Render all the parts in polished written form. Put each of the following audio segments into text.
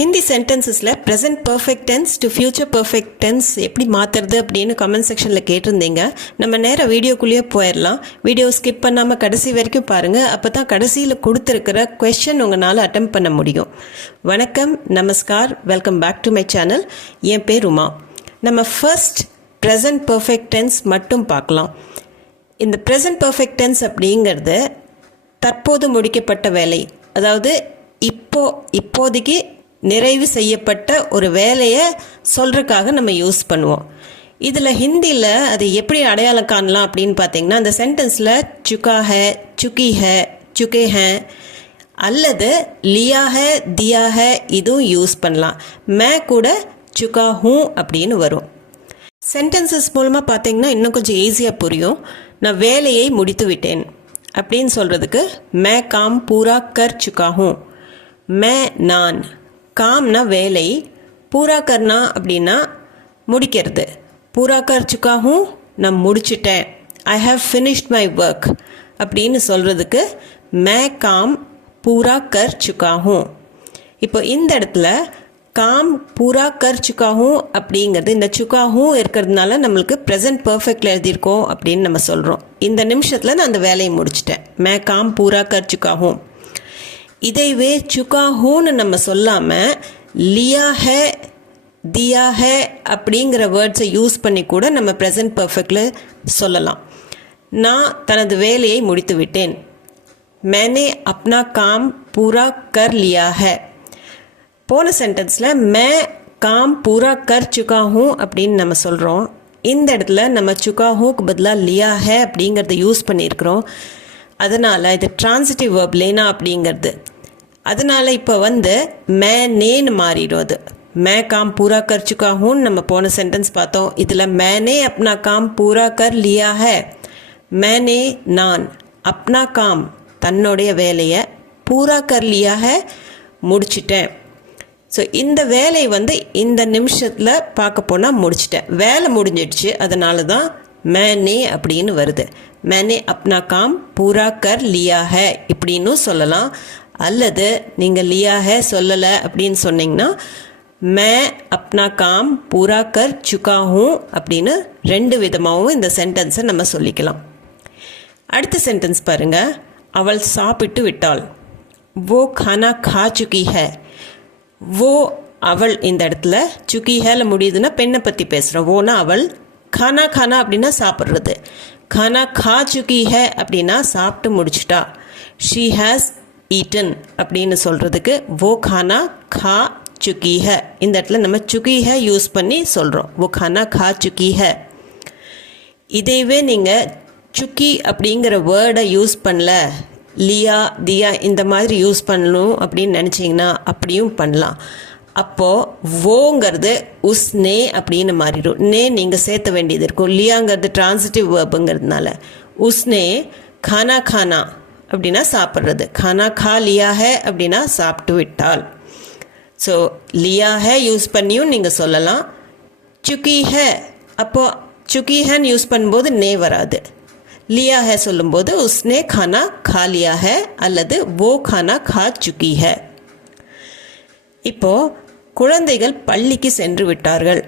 ஹிந்தி சென்டென்சஸில் present perfect tense to future perfect tense எப்படி மாற்றுறது அப்படின்னு கமெண்ட் செக்ஷனில் கேட்டிருந்தீங்க. நம்ம நேராக வீடியோக்குள்ளேயே போயிடலாம். வீடியோ ஸ்கிப் பண்ணாமல் கடைசி வரைக்கும் பாருங்கள். அப்போ தான் கடைசியில் கொடுத்துருக்கிற கொஷின் உங்களால் அட்டெம்ப்ட் பண்ண முடியும். வணக்கம், நமஸ்கார், welcome back to my channel. என் பேர் உமா. நம்ம ஃபர்ஸ்ட் ப்ரெசன்ட் பர்ஃபெக்ட் டென்ஸ் மட்டும் பார்க்கலாம். இந்த ப்ரெசன்ட் பர்ஃபெக்ட் டென்ஸ் அப்படிங்கிறது தற்போது முடிக்கப்பட்ட வேலை, அதாவது இப்போதைக்கு நிறைவு செய்யப்பட்ட ஒரு வேலையை சொல்கிறதுக்காக நம்ம யூஸ் பண்ணுவோம். இதில் ஹிந்தியில் அது எப்படி அடையாளம் காணலாம் அப்படின்னு பார்த்தீங்கன்னா, அந்த சென்டென்ஸில் சுக்கா ஹே, சுக்கி ஹே, சுக்கே ஹே அல்லது லியா ஹே, தியா ஹே இதுவும் யூஸ் பண்ணலாம். மே கூட சுக்கா ஹூ அப்படின்னு வரும். சென்டென்சஸ் மூலமாக பார்த்தீங்கன்னா இன்னும் கொஞ்சம் ஈஸியாக புரியும். நான் வேலையை முடித்து விட்டேன் அப்படின்னு சொல்கிறதுக்கு மே காம் பூரா கர் சுக்கா ஹூ. மே நான், காம்னா வேலை, பூரா கர்னா அப்படின்னா முடிக்கிறது. பூரா கர் சுக்கா ஹூ நான் முடிச்சிட்டேன். I have finished my work அப்படின்னு சொல்கிறதுக்கு மே காம் பூரா கர் சுக்கா ஹூ. இப்போ இந்த இடத்துல காம் பூரா கர் சுக்கா ஹூ அப்படிங்கிறது இந்த சுக்கா ஹூ இருக்கிறதுனால நம்மளுக்கு ப்ரெசன்ட் பர்ஃபெக்டில் எழுதியிருக்கோம் அப்படின்னு நம்ம சொல்கிறோம். இந்த நிமிஷத்தில் நான் அந்த வேலையை முடிச்சிட்டேன். மே காம் பூரா கர் சுக்கா ஹூ. இதைவே சுக்கா ஹூன்னு நம்ம சொல்லாமல் லியா ஹே, தியா ஹே அப்படிங்கிற வேர்ட்ஸை யூஸ் பண்ணி கூட நம்ம ப்ரெசன்ட் பர்ஃபெக்டில் சொல்லலாம். நான் தனது வேலையை முடித்து விட்டேன். மேனே அப்னா காம் பூரா கர் லியா ஹே. போன சென்டென்ஸில் மே காம் பூரா கர் சுக்கா ஹூ அப்படின்னு நம்ம சொல்கிறோம். இந்த இடத்துல நம்ம சுக்கா ஹூக்கு பதிலாக லியா ஹே அப்படிங்கிறத யூஸ் பண்ணியிருக்கிறோம். அதனால் இது ட்ரான்சிட்டிவ் வேர்ப் லேனா அப்படிங்கிறது. அதனால் இப்போ மே நேன்னு மாறிடும். அது மே காம் பூரா கர் சுக்கா ஹூன்னு நம்ம போன சென்டென்ஸ் பார்த்தோம். இதில் மேனே அப்னா காம் பூரா கர் லியா ஹே. மேனே நான், அப்னா காம் தன்னுடைய வேலையை, பூரா கர் லியா ஹே முடிச்சிட்டேன். ஸோ இந்த வேலை இந்த நிமிஷத்தில் பார்க்க போனால் முடிச்சிட்டேன், வேலை முடிஞ்சிடுச்சு. அதனால தான் மேனே அப்படின்னு வருது. மேனே அப்னா காம் பூரா கர் லியா ஹே இப்படின்னு சொல்லலாம். அல்லது நீங்கள் லியா ஹே சொல்லலை அப்படின்னு சொன்னீங்கன்னா மே அப்னா காம் பூரா கர் சுக்கா ஹூ அப்படின்னு ரெண்டு விதமாகவும் இந்த சென்டென்ஸை நம்ம சொல்லிக்கலாம். அடுத்த சென்டென்ஸ் பாருங்கள். அவள் சாப்பிட்டு விட்டாள். வோ கானா கா சுக்கி ஹே. வோ அவள் இந்த இடத்துல சுக்கி ஹேல முடியுதுன்னா பெண்ணை பற்றி பேசுகிறோம். வோனா அவள், கானா கானா அப்படின்னா சாப்பிட்றது. கானா கா சுக்கி ஹே அப்படின்னா சாப்பிட்டு முடிச்சிட்டா. ஷீ ஹேஸ் ஈட்டன் அப்படின்னு சொல்கிறதுக்கு வோ கானா கா சுக்கி ஹே. இந்த இடத்துல நம்ம சுக்கி ஹே யூஸ் பண்ணி சொல்கிறோம். வோ கானா கா சுக்கி ஹே. இதைவே நீங்கள் சுக்கி அப்படிங்கிற வேர்டை யூஸ் பண்ணல, லியா தியா இந்த மாதிரி யூஸ் பண்ணணும் அப்படின்னு நினச்சிங்கன்னா அப்படியும் பண்ணலாம். அப்போது வோங்கிறது உஸ்னே அப்படின்னு மாறிடும். நே நீங்கள் சேர்த்த வேண்டியது இருக்கும். லியாங்கிறது ட்ரான்சிட்டிவ் வேர்புங்கிறதுனால உஸ்னே கானா கானா அப்படின்னா சாப்பிட்றது. கானா கா லியா ஹே அப்படின்னா சாப்பிட்டு விட்டால். ஸோ லியா ஹே யூஸ் பண்ணியும் நீங்கள் சொல்லலாம். சுக்கி ஹே, அப்போது சுக்கி ஹேன்னு யூஸ் பண்ணும்போது நே வராது. லியா ஹே சொல்லும்போது உஸ்னே கானா கா லியா ஹே அல்லது வோ கானா கா சுக்கி ஹே. இப்போது குழந்தைகள் பள்ளிக்கு சென்று விட்டார்கள்.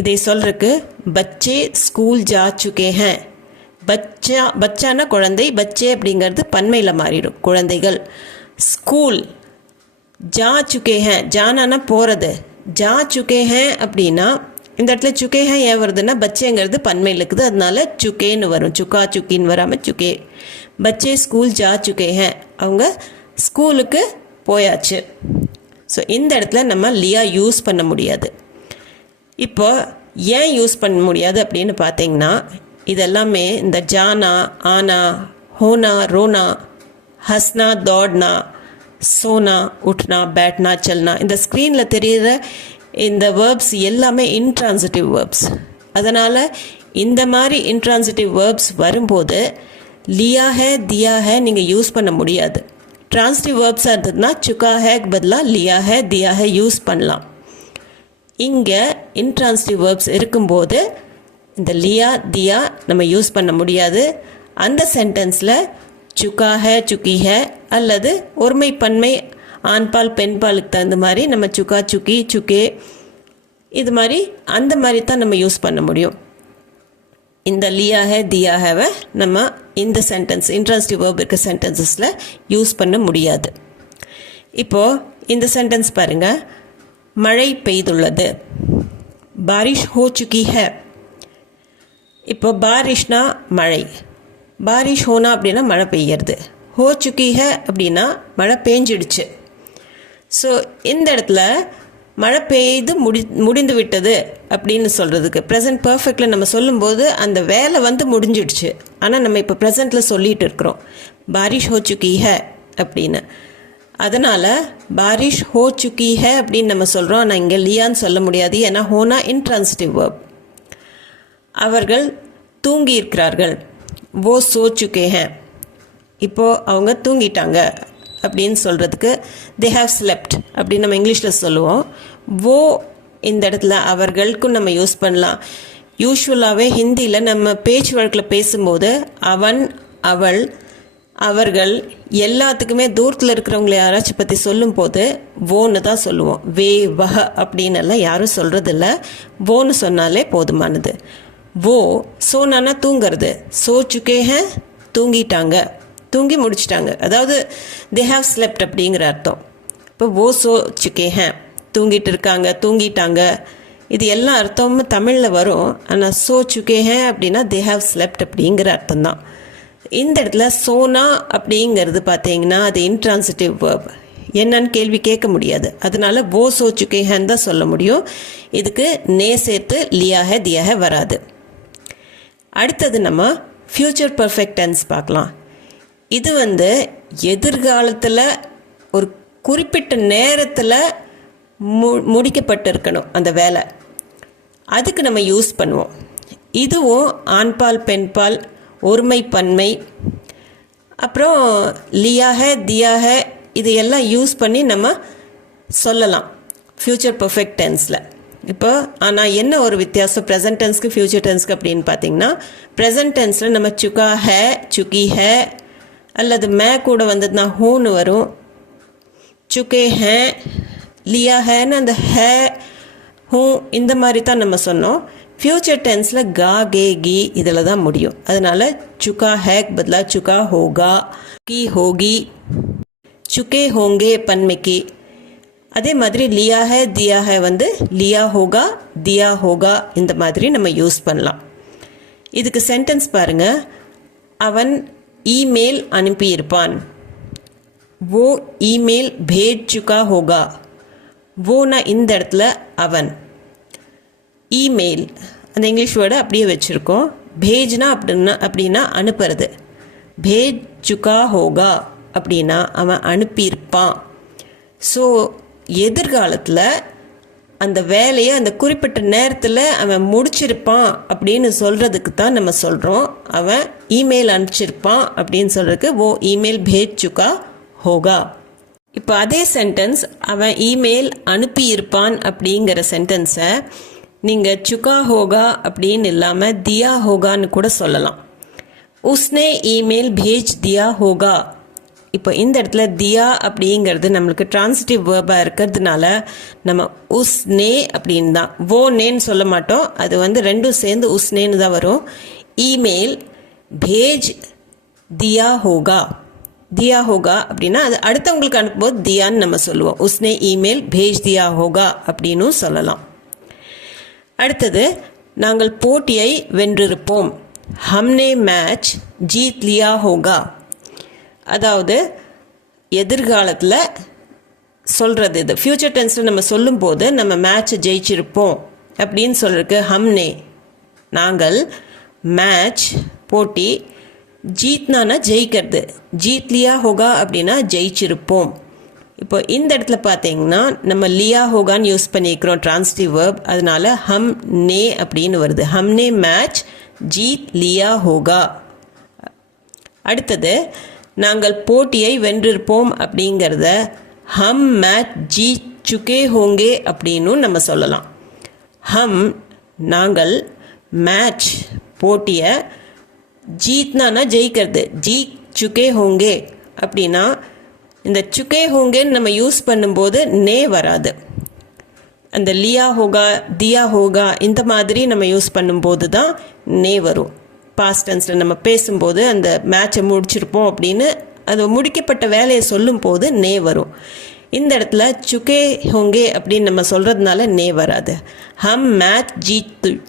இதை சொல்கிறதுக்கு பச்சே ஸ்கூல் ஜா சுக்கே ஹே. பச்சான குழந்தை, பச்சே அப்படிங்கிறது பன்மையில் மாறிடும். குழந்தைகள். ஸ்கூல் ஜா சுக்கே ஹே, ஜானானா போகிறது. ஜா சுக்கே ஹே அப்படின்னா இந்த இடத்துல சுக்கே ஹே ஏன் வருதுன்னா பச்சேங்கிறது பன்மையில் இருக்குது, அதனால சுக்கேன்னு வரும். சுக்கா சுக்கின்னு வராமல் சுக்கே. பச்சே ஸ்கூல் ஜா சுக்கே ஹே, அவங்க ஸ்கூலுக்கு போயாச்சு. ஸோ இந்த இடத்துல நம்ம லியா யூஸ் பண்ண முடியாது. இப்போ ஏன் யூஸ் பண்ண முடியாது அப்படின்னு பார்த்தீங்கன்னா, இதெல்லாமே இந்த ஜானா, ஆனா, ஹோனா, ரோனா, ஹஸ்னா, தோட்னா, சோனா, உட்னா, பேட்னா, சல்னா இந்த ஸ்க்ரீனில் தெரிகிற இந்த வேர்ப்ஸ் எல்லாமே இன்ட்ரான்சிட்டிவ் வேர்ப்ஸ். அதனால் இந்த மாதிரி இன்ட்ரான்சிட்டிவ் வேர்ப்ஸ் வரும்போது லியா ஹே, தியா ஹே நீங்கள் யூஸ் பண்ண முடியாது. ட்ரான்சிட்டிவ் வேர்ப்ஸாக இருந்ததுன்னா சுக்கா ஹேக்கு பதிலாக லியா ஹே, தியா ஹே யூஸ் பண்ணலாம். இங்கே இன்ட்ரான்சிட்டிவ் வேர்ப்ஸ் இருக்கும்போது இந்த லியா தியா நம்ம யூஸ் பண்ண முடியாது. அந்த சென்டென்ஸில் சுக்கா ஹே, சுக்கி ஹே அல்லது ஒருமை பன்மை ஆண்பால் பெண்பாலுக்கு தகுந்த மாதிரி நம்ம சுக்கா சுக்கி சுக்கே இது மாதிரி அந்த மாதிரி தான் நம்ம யூஸ் பண்ண முடியும். இந்த லியா ஹே தியா ஹேவை நம்ம இந்த சென்டென்ஸ் இன்ட்ரான்சிட்டிவ் வேர்ப் இருக்க சென்டென்சஸில் யூஸ் பண்ண முடியாது. இப்போது இந்த சென்டென்ஸ் பாருங்கள். மழை பெய்துள்ளது. பாரிஷ் ஹோ சுக்கி ஹே. இப்போ பாரிஷ்னா மழை, பாரிஷ் ஹோனா அப்படின்னா மழை பெய்யறது, ஹோ சுக்கி ஹே அப்படின்னா மழை பெஞ்சிடுச்சு. ஸோ இந்த இடத்துல மழை பெய்து முடிந்து விட்டது அப்படின்னு சொல்கிறதுக்கு ப்ரெசன்ட் பர்ஃபெக்டில் நம்ம சொல்லும்போது அந்த வேலை வந்து முடிஞ்சிடுச்சு. ஆனால் நம்ம இப்போ ப்ரெசண்ட்டில் சொல்லிகிட்டு இருக்கிறோம் பாரிஷ் ஹோ சுக்கி ஹே அப்படின்னு. அதனால் பாரிஷ் ஹோ சுக்கி ஹே அப்படின்னு நம்ம சொல்கிறோம். ஆனால் இங்கே லியான்னு சொல்ல முடியாது, ஏன்னா ஹோனா இன்ட்ரான்சிட்டிவ் வேர்ப். அவர்கள் தூங்கி இருக்கிறார்கள். வோ சோ சுக்கே ஹே. இப்போது அவங்க தூங்கிட்டாங்க அப்படின்னு சொல்கிறதுக்கு தே ஹாவ் ஸ்லெப்ட் அப்படின்னு நம்ம இங்கிலீஷில் சொல்லுவோம். வோ இந்த இடத்துல அவர்களுக்கும் நம்ம யூஸ் பண்ணலாம். யூஸ்வலாகவே ஹிந்தியில் நம்ம பேச்சு வழக்கில் பேசும்போது அவன் அவள் அவர்கள் எல்லாத்துக்குமே தூரத்தில் இருக்கிறவங்கள யாராச்சும் பற்றி சொல்லும்போது வோன்னு தான் சொல்லுவோம். வே வஹ அப்படின்னு எல்லாம் யாரும் சொல்கிறதில்ல, வோன்னு சொன்னாலே போதுமானது. வோ சோனானா தூங்கிறது, சோ சுக்கே ஹே தூங்கிட்டாங்க, தூங்கி முடிச்சிட்டாங்க, அதாவது தே ஹாவ் ஸ்லெப்ட் அப்படிங்கிற அர்த்தம். இப்போ வோ சோ சுக்கே ஹே தூங்கிட்டு இருக்காங்க, தூங்கிட்டாங்க, இது எல்லா அர்த்தமும் தமிழில் வரும். ஆனால் சோ சுக்கே ஹே அப்படின்னா தே ஹாவ் ஸ்லெப்ட் அப்படிங்கிற அர்த்தம் தான். இந்த இடத்துல சோனா அப்படிங்கிறது பார்த்தீங்கன்னா அது இன்ட்ரான்சிட்டிவ் வேர்ப், என்னன்னு கேள்வி கேட்க முடியாது. அதனால வோ சோ சுக்கே ஹேன்னு தான் சொல்ல முடியும். இதுக்கு நே சேர்த்து லியா ஹே தியா ஹே வராது. அடுத்தது நம்ம ஃப்யூச்சர் பர்ஃபெக்ட் டென்ஸ் பார்க்கலாம். இது வந்து எதிர்காலத்தில் ஒரு குறிப்பிட்ட நேரத்தில் முடிக்கப்பட்டிருக்கணும் அந்த வேலை, அதுக்கு நம்ம யூஸ் பண்ணுவோம். இதுவும் ஆண்பால் பெண்பால் ஒருமை பன்மை அப்புறம் லியா ஹே தியா ஹே இது எல்லாம் யூஸ் பண்ணி நம்ம சொல்லலாம் ஃப்யூச்சர் பர்ஃபெக்ட் டென்ஸில். இப்போ ஆனால் என்ன ஒரு வித்தியாசம் ப்ரெசன்ட் டென்ஸ்க்கு ஃப்யூச்சர் டென்ஸ்க்கு அப்படின்னு பார்த்தீங்கன்னா, ப்ரெசன்ட் டென்ஸில் நம்ம சுக்கா ஹே சுக்கி ஹே அல்லது மே கூட வந்ததுன்னா ஹூன்னு வரும். சுக்கே ஹே லியா ஹேன்னு அந்த ஹே ஹூ இந்த மாதிரி தான் நம்ம சொன்னோம். ஃப்யூச்சர் டென்ஸில் கா கே கி இதில் தான் முடியும். அதனால் சுக்கா ஹேக் பதிலாக சுக்கா ஹோகா, கி ஹோகி, சுக்கே ஹோங்கே பன்மைக்கு. அதே மாதிரி லியா ஹே தியா ஹே வந்து லியா ஹோகா தியா ஹோகா இந்த மாதிரி நம்ம யூஸ் பண்ணலாம். இதுக்கு சென்டென்ஸ் பாருங்கள். அவன் ईमेल அனுப்பியிருப்பான். वो ईमेल भेज चुका होगा. வோனா இந்த இடத்துல அவன், இமெயில் அந்த இங்கிலீஷ் வேர்டை அப்படியே வச்சுருக்கோம். பேஜ்னா அப்படின்னா அனுப்புறது. பேஜ் சுக்கா ஹோகா அப்படின்னா அவன் அனுப்பியிருப்பான். ஸோ எதிர்காலத்தில் அந்த வேலையை அந்த குறிப்பிட்ட நேரத்தில் அவன் முடிச்சிருப்பான் அப்படின்னு சொல்கிறதுக்கு தான் நம்ம சொல்கிறோம் அவன் இமெயில் அனுப்பிச்சிருப்பான் அப்படின்னு சொல்கிறதுக்கு ஓ இமெயில் பேஜ் சுக்கா ஹோகா. இப்போ அதே சென்டென்ஸ் அவன் இமெயில் அனுப்பியிருப்பான் அப்படிங்கிற சென்டென்ஸை நீங்கள் சுக்கா ஹோகா அப்படின்னு இல்லாமல் தியா ஹோகான்னு கூட சொல்லலாம். உஸ்னே இமெயில் பேஜ் தியா ஹோகா. இப்போ இந்த இடத்துல தியா அப்படிங்கிறது நம்மளுக்கு டிரான்சிட்டிவ் வேர்பாக இருக்கிறதுனால நம்ம உஸ்னே அப்படின்னு தான், ஓ நேன்னு சொல்ல மாட்டோம். அது வந்து ரெண்டும் சேர்ந்து உஸ்னேன்னு தான் வரும். இமெயில் பேஜ் தியா ஹோகா. தியா ஹோகா அப்படின்னா அது அடுத்தவங்களுக்கு அனுப்பும்போது தியான்னு நம்ம சொல்லுவோம். உஸ்னே இமெயில் பேஜ் தியா ஹோகா அப்படின்னும் சொல்லலாம். அடுத்தது நாங்கள் போட்டியை வென்றிருப்போம். ஹம்னே மேட்ச் ஜீத் லியா ஹோகா. அதாவது எதிர்காலத்தில் சொல்கிறது இது. ஃப்யூச்சர் டென்ஸில் நம்ம சொல்லும்போது நம்ம மேட்ச்சை ஜெயிச்சிருப்போம் அப்படின்னு சொல்கிறதுக்கு ஹம்னே நாங்கள், மேட்ச் போட்டி, ஜீத்னானா ஜெயிக்கிறது, ஜீத் லியா ஹோகா அப்படின்னா ஜெயிச்சிருப்போம். இப்போ இந்த இடத்துல பார்த்தீங்கன்னா நம்ம லியா ஹோகான்னு யூஸ் பண்ணிக்கிறோம் டிரான்சிட்டிவ் வேர்ப், அதனால ஹம் நே அப்படின்னு வருது. ஹம்னே மேட்ச் ஜீத் லியா ஹோகா. அடுத்தது நாங்கள் போட்டியை வென்றிருப்போம் அப்படிங்கிறத ஹம் மேட்ச் ஜீத் சுக்கே ஹோங்கே அப்படின்னும் நம்ம சொல்லலாம். ஹம் நாங்கள், மேட்ச் போட்டியை, ஜீத்னானா ஜெயிக்கிறது, ஜீத் சுக்கே ஹோங்கே அப்படின்னா இந்த சுகே ஹோங்கேன்னு நம்ம யூஸ் பண்ணும்போது நே வராது. அந்த லியா ஹோகா தியா ஹோகா இந்த மாதிரி நம்ம யூஸ் பண்ணும்போது தான் நே வரும். பாஸ்ட் டென்ஸில் நம்ம பேசும்போது அந்த மேட்சை முடிச்சிருப்போம் அப்படின்னு அது முடிக்கப்பட்ட வேலையை சொல்லும் போது நே வரும். இந்த இடத்துல சுகே ஹோங்கே அப்படின்னு நம்ம சொல்கிறதுனால நே வராது. ஹம் மேட்ச்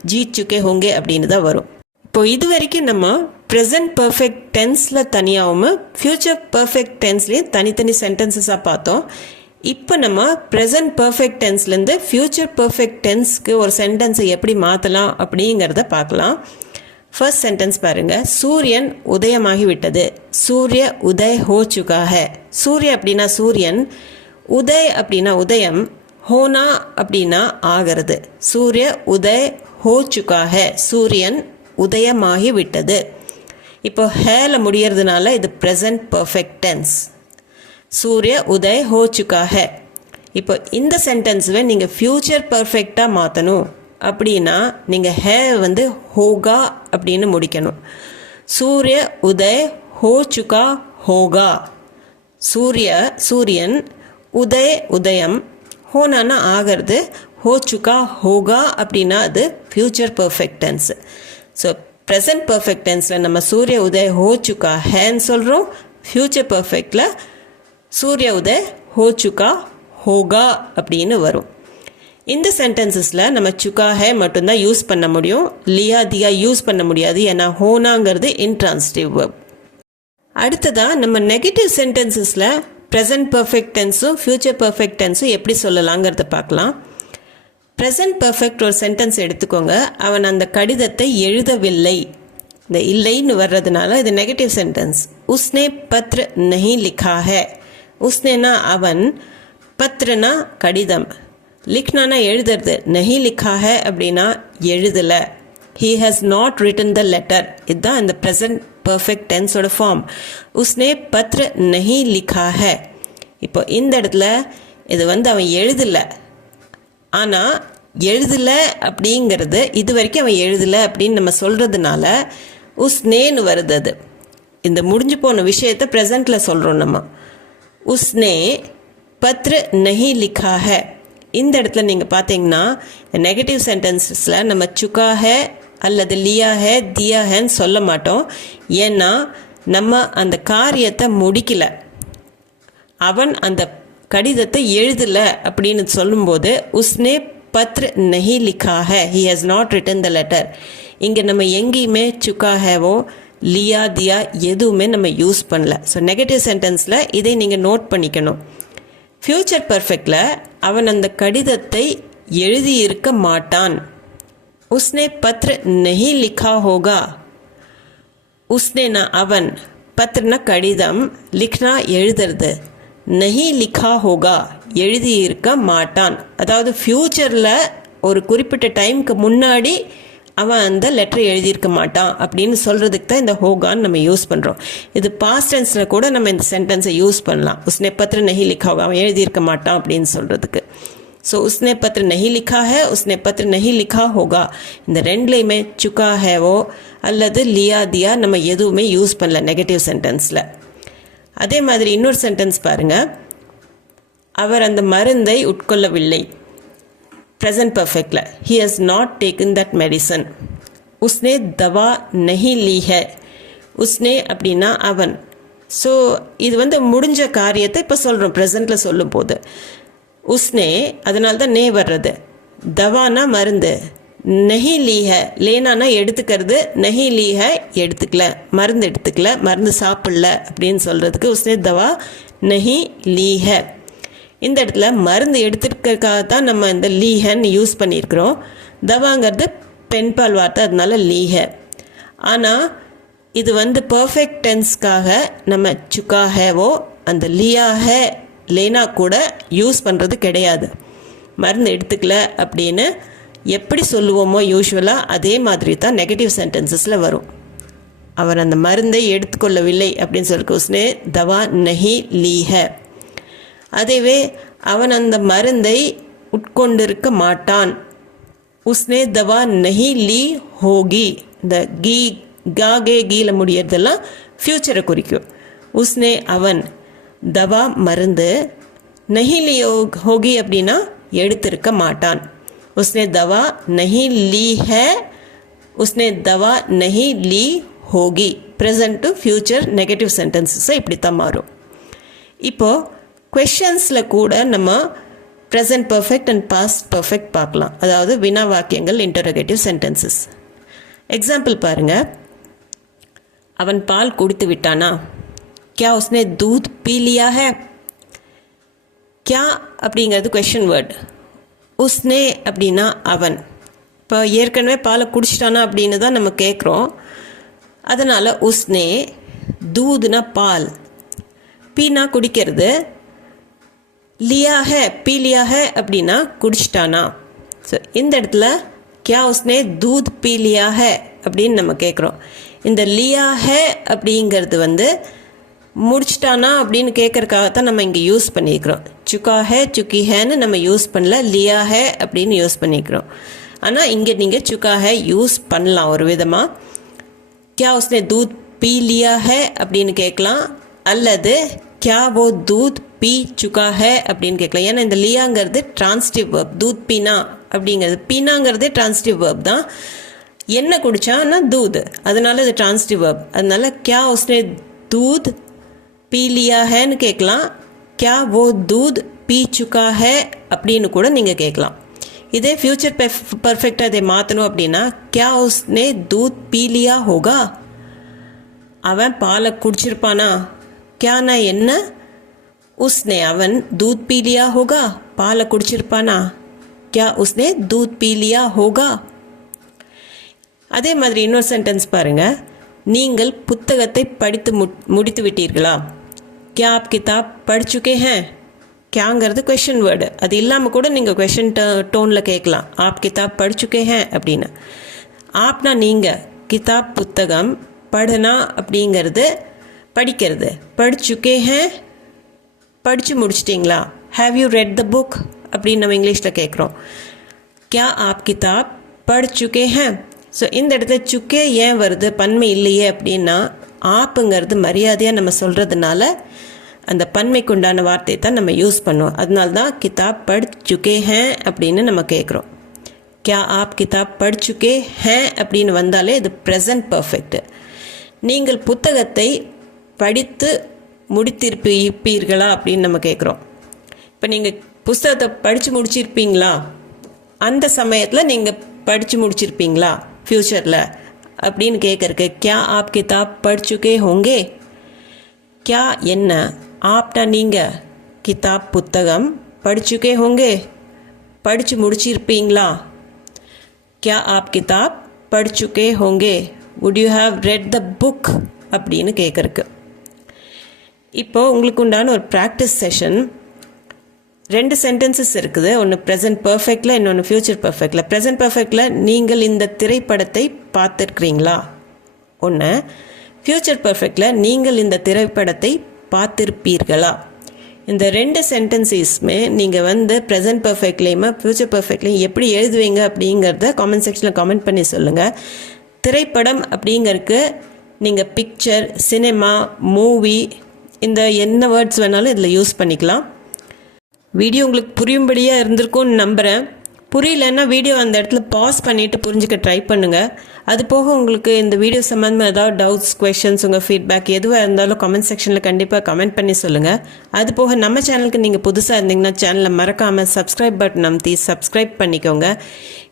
ஜீத் சுகே ஹோங்கே அப்படின்னு தான் வரும். இப்போ இது வரைக்கும் நம்ம ப்ரெசன்ட் பர்ஃபெக்ட் டென்ஸில் தனியாகவும் ஃப்யூச்சர் பர்ஃபெக்ட் டென்ஸ்லேயும் தனித்தனி சென்டென்சஸாக பார்த்தோம். இப்போ நம்ம ப்ரெசன்ட் பர்ஃபெக்ட் டென்ஸ்லேருந்து ஃப்யூச்சர் பர்ஃபெக்ட் டென்ஸ்க்கு ஒரு சென்டென்ஸை எப்படி மாற்றலாம் அப்படிங்கிறத பார்க்கலாம். ஃபர்ஸ்ட் சென்டென்ஸ் பாருங்கள். சூரியன் உதயமாகி விட்டது. சூரிய உதய் ஹோ சுகா ஹை. சூரிய அப்படின்னா சூரியன், உதய் அப்படின்னா உதயம், ஹோனா அப்படின்னா ஆகிறது. சூரிய உதய் ஹோ சுகா ஹை. சூரியன் உதயமாகி விட்டது. இப்போ ஹேல முடியறதுனால இது ப்ரெசன்ட் பர்ஃபெக்ட் டென்ஸ். சூரிய உதய் ஹோ சுகா ஹை. இப்போ இந்த சென்டென்ஸுவை நீங்கள் ஃப்யூச்சர் பர்ஃபெக்டாக மாற்றணும் அப்படின்னா நீங்கள் ஹே வந்து ஹோகா அப்படின்னு முடிக்கணும். சூரிய உதய் ஹோ சுகா ஹோகா. சூரியன், உதய் உதயம், ஹோனானா ஆகிறது, ஹோ சுகா ஹோகா அப்படின்னா அது future perfect tense. So present perfect டென்ஸில் நம்ம சூரிய உதய் ஹோ சுகா ஹேன்னு சொல்கிறோம். ஃப்யூச்சர் பர்ஃபெக்டில் சூரிய உதய் ஹோ சுகா ஹோகா அப்படின்னு வரும். இந்த சென்டென்சஸில் நம்ம சுகா ஹே மட்டும்தான் யூஸ் பண்ண முடியும். லியா தியா யூஸ் பண்ண முடியாது. ஏன்னா ஹோனாங்கிறது இன்ட்ரான்சிட்டிவ் வெர்ப். அடுத்ததாக நம்ம நெகட்டிவ் சென்டென்சஸில் ப்ரெசன்ட் பர்ஃபெக்ட் டென்ஸும் ஃப்யூச்சர் பர்ஃபெக்ட் டென்ஸும் எப்படி சொல்லலாங்கிறத பார்க்கலாம். ப்ரெசன்ட் பர்ஃபெக்ட் ஒரு சென்டென்ஸ் எடுத்துக்கோங்க. அவன் அந்த கடிதத்தை எழுதவில்லை. இந்த இல்லைன்னு வர்றதுனால இது நெகட்டிவ் சென்டென்ஸ். உஸ்னே பத்ர நஹி லிखा है. உஸ்னேனா அவன், பத்ரனா கடிதம், லிக்னானா எழுதுறது, நஹி லிखा है அப்படின்னா எழுதலை. he has not written the letter. இதுதான் இந்த ப்ரெசன்ட் பர்ஃபெக்ட் டென்ஸோட ஃபார்ம். உஸ்னே பத்ர நஹி லிखा है. இப்போ இந்த இடத்துல இது வந்து அவன் எழுதலை, ஆனால் எழுதலை அப்படிங்கிறது இது வரைக்கும் அவன் எழுதலை அப்படின்னு நம்ம சொல்கிறதுனால உஸ்னேன்னு வருது. அது இந்த முடிஞ்சு போன விஷயத்தை ப்ரெசண்ட்டில் சொல்கிறோம் நம்ம. உஸ்னே பத்ர நஹி லிखा है. இந்த இடத்துல நீங்கள் பார்த்தீங்கன்னா நெகட்டிவ் சென்டென்சஸில் நம்ம சுகா ஹே அல்லது லியா ஹே தியா ஹேன்னு சொல்ல மாட்டோம். ஏன்னா நம்ம அந்த காரியத்தை முடிக்கலை. அவன் அந்த கடிதத்தை எழுதலை அப்படின்னு சொல்லும்போது உஸ்னே பத்ர நஹி லிखा है. he has not written the letter. இங்கே நம்ம எங்கேயுமே சுகா ஹேவோ லியா தியா எதுவுமே நம்ம யூஸ் பண்ணல. ஸோ நெகட்டிவ் சென்டென்ஸில் இதை நீங்கள் நோட் பண்ணிக்கணும். ஃப்யூச்சர் பர்ஃபெக்டில் அவன் அந்த கடிதத்தை எழுதியிருக்க மாட்டான். உஸ்னே பத்ர நஹி லிखा होगा. உஸ்னேனா அவன், பத்ரனா கடிதம், லிக்னா எழுதுறது, நஹி லிखा होगा எழுதியிருக்க மாட்டான். அதாவது ஃப்யூச்சரில் ஒரு குறிப்பிட்ட டைமுக்கு முன்னாடி அவன் அந்த லெட்டரை எழுதியிருக்க மாட்டான் அப்படின்னு சொல்கிறதுக்கு தான் இந்த ஹோகான்னு நம்ம யூஸ் பண்ணுறோம். இது பாஸ்ட் டென்ஸில் கூட நம்ம இந்த சென்டென்ஸை யூஸ் பண்ணலாம். உஸ்னே பத்ர நஹி லிखा होगा அவன் எழுதியிருக்க மாட்டான் அப்படின்னு சொல்கிறதுக்கு. ஸோ உஸ்னே பத்ர நஹி லிखा है, உஸ்னே பத்ர நஹி லிखा होगा இந்த ரெண்டுலேயுமே சுகா ஹேவோ அல்லது லியா தியா நம்ம எதுவுமே யூஸ் பண்ணல நெகட்டிவ் சென்டென்ஸில். அதே மாதிரி இன்னொரு சென்டென்ஸ் பாருங்கள். அவர் அந்த மருந்தை உட்கொள்ளவில்லை. ப்ரெசன்ட் பர்ஃபெக்டில் he has not taken that medicine. உஸ்னே தவா நஹி லீ ஹை. உஸ்னே அப்படின்னா அவன். ஸோ இது வந்து முடிஞ்ச காரியத்தை இப்போ சொல்கிறோம் ப்ரெசண்ட்டில் சொல்லும் போது. உஸ்னே அதனால தான் நே வர்றது. தவானா மருந்து, நஹி லீ ஹை லேனானா எடுத்துக்கிறது, நஹி லீ ஹை எடுத்துக்கல, மருந்து எடுத்துக்கல, மருந்து சாப்பிடல அப்படின்னு சொல்கிறதுக்கு உஸ்னே தவா நஹி லீ ஹை. இந்த இடத்துல மருந்து எடுத்துக்கிறதுக்காக தான் நம்ம இந்த லீஹன்னு யூஸ் பண்ணியிருக்கிறோம். தவாங்கிறது பெண்பால் வார்த்தை, அதனால லீஹ. ஆனால் இது வந்து பர்ஃபெக்ட் டென்ஸ்க்காக நம்ம சுகா ஹேவோ அந்த லியா ஹே லேனா கூட யூஸ் பண்ணுறது கிடையாது. மருந்து எடுத்துக்கல அப்படின்னு எப்படி சொல்லுவோமோ யூஸ்வலாக அதே மாதிரி தான் நெகட்டிவ் சென்டென்சஸில் வரும். அவர் அந்த மருந்தை எடுத்துக்கொள்ளவில்லை அப்படின்னு சொல்லிட்டு உஸ்னே தவா நஹி லீ ஹை. அதேவே அவன் அந்த மருந்தை உட்கொண்டிருக்க மாட்டான். உஸ்னே தவா நஹி லீ ஹோகி. இந்த கீல முடியறதெல்லாம் ஃப்யூச்சரை குறிக்கும். உஸ்னே அவன் தவா மருந்து, நஹி லி ஹோகி அப்படின்னா எடுத்திருக்க மாட்டான். உஸ்னே தவா நஹி லீ ஹே, உஸ்னே தவா நஹி லீ ஹோகி. ப்ரெசன்ட் டு ஃப்யூச்சர் நெகட்டிவ் சென்டென்சஸை இப்படி தான் மாறும். இப்போது கொஷன்ஸில் கூட நம்ம present perfect and past perfect பார்க்கலாம். அதாவது வினா வாக்கியங்கள், இன்டரோகேட்டிவ் சென்டென்சஸ். எக்ஸாம்பிள் பாருங்கள். அவன் பால் குடித்து விட்டானா? क्या उसने दूध पी लिया है? क्या அப்படிங்கிறது கொஷன் வேர்ட். உஸ்னே அப்படின்னா அவன். இப்போ ஏற்கனவே பாலை குடிச்சிட்டானா அப்படின்னு தான் நம்ம கேட்குறோம். அதனால் உஸ்னே, தூதுனா பால், பீனா குடிக்கிறது, லியா ஹே பீ லியா ஹே அப்படின்னா குடிச்சிட்டானா. ஸோ இந்த இடத்துல क्या उसने दूध पी लिया है அப்படின்னு நம்ம கேட்குறோம். இந்த லியா ஹே அப்படிங்கிறது வந்து முடிச்சிட்டானா அப்படின்னு கேட்குறக்காகத்தான் நம்ம இங்கே யூஸ் பண்ணிக்கிறோம். சுக்கா ஹே சுக்கி ஹேன்னு நம்ம யூஸ் பண்ணல, லியா ஹே அப்படின்னு யூஸ் பண்ணிக்கிறோம். ஆனால் இங்கே நீங்கள் சுக்கா ஹே யூஸ் பண்ணலாம் ஒரு விதமாக. क्या उसने दूध पी लिया है அப்படின்னு கேட்கலாம், அல்லது क्या वो दूध पी चुका है அப்படின்னு கேட்கலாம். ஏன்னா இந்த லியாங்கிறது டிரான்சிட்டிவ் வேர்ப், தூத் பீனா அப்படிங்கிறது, பீனாங்கிறதே டிரான்சிட்டிவ் வேர்ப் தான். என்ன குடிச்சான்னா தூத், அதனால இது டிரான்சிட்டிவ் வேர்ப். அதனால क्या उसने दूध पी लिया हैன்னு கேட்கலாம், क्या वो दूध पी चुका है அப்படின்னு கூட நீங்கள் கேட்கலாம். இதே ஃப்யூச்சர் பர்ஃபெக்டாக இதை மாற்றணும் அப்படின்னா क्या उसने दूध पी लिया होगा, அவன் பாலை குடிச்சிருப்பானா? क्याனா என்ன? उसने அவன், दूध पी लिया होगा பாலை குடிச்சிருப்பானா? क्या उसने दूध पी लिया होगा. அதே மாதிரி இன்னொரு சென்டென்ஸ் பாருங்கள். நீங்கள் புத்தகத்தை படித்து முடித்து விட்டீர்களா? क्या आप किताब पढ़ चुके हैं? क्याங்கிறது கொஷன் வேர்டு. அது இல்லாமல் கூட நீங்கள் கொஷன் டோனில் கேட்கலாம். आप किताब पढ़ चुके हैं அப்படின்னு. ஆப்னா நீங்கள், கிதாப் புத்தகம், பढ़ना அப்படிங்கிறது படிக்கிறது. पढ़ चुके हैं படித்து முடிச்சிட்டிங்களா? Have you read the book அப்படின்னு நம்ம இங்கிலீஷில் கேட்குறோம். क्या आप किताब पढ़ चुके हैं. ஸோ இந்த இடத்துல சுக்கே ஏன் வருது, பன்மை இல்லையே அப்படின்னா, ஆப்புங்கிறது மரியாதையாக நம்ம சொல்கிறதுனால அந்த பன்மைக்கு உண்டான வார்த்தையை தான் நம்ம யூஸ் பண்ணுவோம். அதனால தான் கிதாப் பढ़ चुके हैं அப்படின்னு நம்ம கேட்குறோம். क्या आप किताब पढ़ चुके हैं அப்படின்னு வந்தாலே இது ப்ரெசன்ட் பர்ஃபெக்ட். நீங்கள் புத்தகத்தை படித்து முடித்திருப்பீர்களா அப்படின்னு நம்ம கேட்குறோம். இப்போ நீங்கள் புத்தகத்தை படித்து முடிச்சிருப்பீங்களா, அந்த சமயத்தில் நீங்கள் படித்து முடிச்சிருப்பீங்களா ஃப்யூச்சரில் அப்படின்னு கேட்குறக்கு क्या आप किताब पढ़ चुके होंगे. क्या என்ன, ஆப்னா நீங்கள், கிதாப் புத்தகம், पढ़ चुके होंगे படித்து முடிச்சிருப்பீங்களா. क्या आप किताब पढ़ चुके होंगे, would you have read the book அப்படின்னு கேட்குறக்கு. இப்போது உங்களுக்கு உண்டான ஒரு ப்ராக்டிஸ் செஷன். 2 சென்டென்சஸ் இருக்குது. ஒன்று ப்ரெசன்ட் பர்ஃபெக்டில், இன்னொன்று ஃப்யூச்சர் பர்ஃபெக்டில். ப்ரெசன்ட் பர்ஃபெக்டில் நீங்கள் இந்த திரைப்படத்தை பார்த்துருக்கிறீங்களா ஒன்று. ஃப்யூச்சர் பர்ஃபெக்டில் நீங்கள் இந்த திரைப்படத்தை பார்த்துருப்பீர்களா. இந்த 2 சென்டென்சஸுமே நீங்கள் வந்து ப்ரெசன்ட் பர்ஃபெக்ட்லேயுமே ஃப்யூச்சர் பர்ஃபெக்ட்லேயும் எப்படி எழுதுவீங்க அப்படிங்கிறத காமெண்ட் செக்ஷனில் கமெண்ட் பண்ணி சொல்லுங்கள். திரைப்படம் அப்படிங்கிறதுக்கு நீங்கள் பிக்சர், சினிமா, மூவி, இந்த என்ன வேர்ட்ஸ் வேணாலும் இதில் யூஸ் பண்ணிக்கலாம். வீடியோ உங்களுக்கு புரியும்படியாக இருந்திருக்கும்னு நம்புகிறேன். புரியலன்னா வீடியோ அந்த இடத்துல பாஸ் பண்ணிவிட்டு புரிஞ்சுக்க ட்ரை பண்ணுங்கள். அது போக உங்களுக்கு இந்த வீடியோ சம்மந்தமாக ஏதாவது டவுட்ஸ், கொஷன்ஸ், உங்கள் ஃபீட்பேக் எதுவாக இருந்தாலும் கமெண்ட் செக்ஷனில் கண்டிப்பாக கமெண்ட் பண்ணி சொல்லுங்கள். அது போக நம்ம சேனலுக்கு நீங்கள் புதுசாக இருந்தீங்கன்னா சேனலை மறக்காமல் சப்ஸ்கிரைப் பட்டன் அமுத்தி சப்ஸ்கிரைப் பண்ணிக்கோங்க.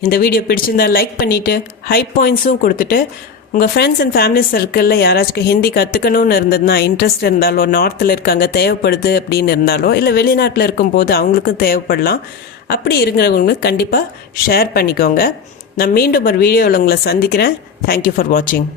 இந்த வீடியோ பிடிச்சிருந்தால் லைக் பண்ணிவிட்டு ஹை பாயிண்ட்ஸும் கொடுத்துட்டு உங்கள் ஃப்ரெண்ட்ஸ் அண்ட் ஃபேமிலி சர்க்கிளில் யாராச்சும் ஹிந்தி கற்றுக்கணும்னு இருந்ததுன்னா, இன்ட்ரெஸ்ட் இருந்தாலோ, நார்த்தில் இருக்காங்க தேவைப்படுது அப்படின்னு இருந்தாலோ, இல்லை வெளிநாட்டில் இருக்கும்போது அவங்களுக்கும் தேவைப்படலாம், அப்படி இருக்கிறவங்களுக்கு கண்டிப்பாக ஷேர் பண்ணிக்கோங்க. நான் மீண்டும் ஒரு வீடியோவில் உங்களை சந்திக்கிறேன். தேங்க்யூ ஃபார் வாட்சிங்.